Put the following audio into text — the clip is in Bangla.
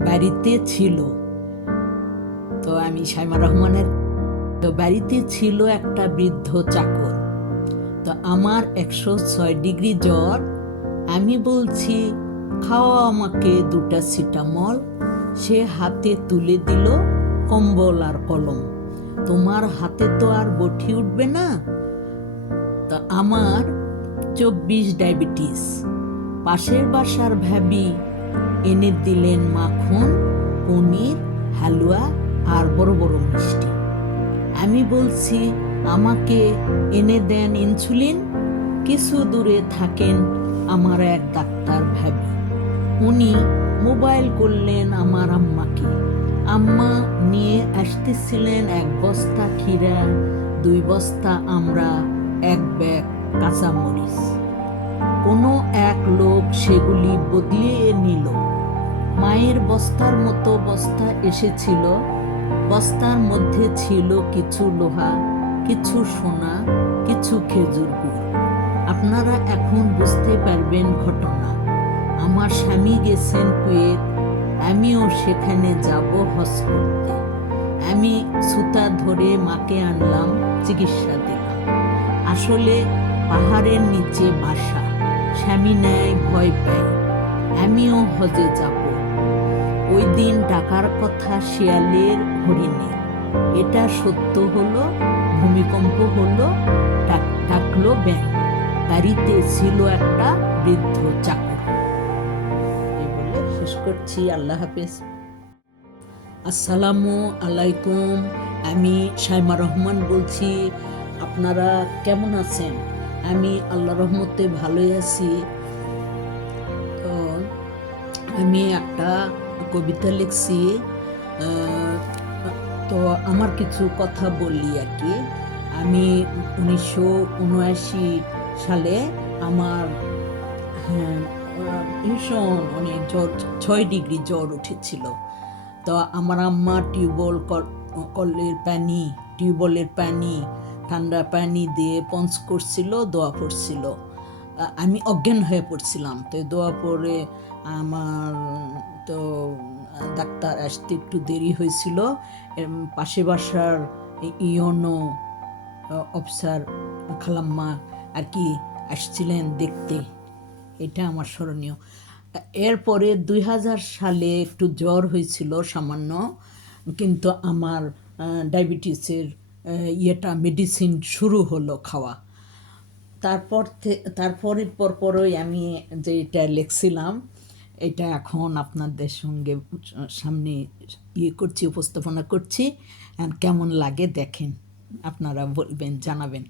বাড়িতে ছিল। তো আমি সাইমা রহমানের তো বাড়িতে ছিল একটা বৃদ্ধ চাকর। তো আমার একশো ছয় ডিগ্রি জ্বর, আমি বলছি খাওয়া আমাকে দুটা সিটামল। সে হাতে তুলে দিল কম্বল আর কলম। তোমার হাতে তো আর বঠি উঠবে না? তা আমার চব্বিশ ডায়াবেটিস। পাশের বাসার ভাবি এনে দিলেন মাখন, পনির, হালুয়া আর বড় বড় মিষ্টি। আমি বলছি, আমাকে এনে দেন ইনসুলিন? কিছু দূরে থাকেন আমার এক ডাক্তার ভাবি। উনি মোবাইল করলেন আমার আম্মাকে। আম্মা নিয়ে আসতেছিলেন এক বস্তা ক্ষীরা, দুই বস্তা আমরা, এক ব্যাগ কাঁচামরিচ। কোনো এক লোক সেগুলি বদলিয়ে নিল। মায়ের বস্তার মতো বস্তা এসেছিল, বস্তার মধ্যে ছিল কিছু লোহা, কিছু সোনা, কিছু খেজুর গুড়। আপনারা এখন বুঝতে পারবেন ঘটনা। আমার স্বামী গেছেন কুয়েত, আমিও সেখানে যাব হজ করতে। আমি সুতা ধরে মাকে আনলাম, চিকিৎসা দিলাম। আসলে পাহাড়ের নিচে বাসা। স্বামী নেয় ভয় পায়। আমিও হজে যাব। ওই দিন ডাকার কথা শিয়ালের হরিণে এটা সত্য হলো, ভূমিকম্প হলো, ডাক- ডাকলো ব্যাং বাড়িতে ছিল একটা বৃদ্ধ চাকর। এই বলে শেষ করছি। আল্লাহ হাফেজ। আসসালামু আলাইকুম। আমি সাইমা রহমান বলছি। আপনারা কেমন আছেন? আমি আল্লাহ রহমতে ভালোই আছি। তো আমি একটা কবিতা লিখছি তো আমার কিছু কথা বলি আর কি। আমি উনিশশো উনআশি সালে আমার হ্যাঁ ভীষণ অনেক জ্বর, ছয় ডিগ্রি জ্বর উঠেছিল। তো আমার আম্মা টিউবওয়েল কলের পানি, টিউবওয়েলের পানি ঠান্ডা পানি দিয়ে পঞ্চ করছিল, দোয়া পড়ছিল। আমি অজ্ঞান হয়ে পড়ছিলাম। তো দোয়া পড়ে আমার, তো, ডাক্তার আসতে একটু দেরি হয়েছিল। পাশে বাসার ইয়নো অফিসার খালাম্মা আর কি আসছিলেন দেখতে। এটা আমার স্মরণীয়। এরপরে দুই হাজার সালে একটু জ্বর হয়েছিল সামান্য, কিন্তু আমার ডায়াবেটিসের ইয়েটা মেডিসিন শুরু হলো খাওয়া। তারপর থে- তারপরে পরপরই আমি যে এটা লিখছিলাম, এটা এখন আপনাদের সঙ্গে সামনে ইয়ে করছি, উপস্থাপনা করছি আর কেমন লাগে দেখেন, আপনারা বলবেন, জানাবেন।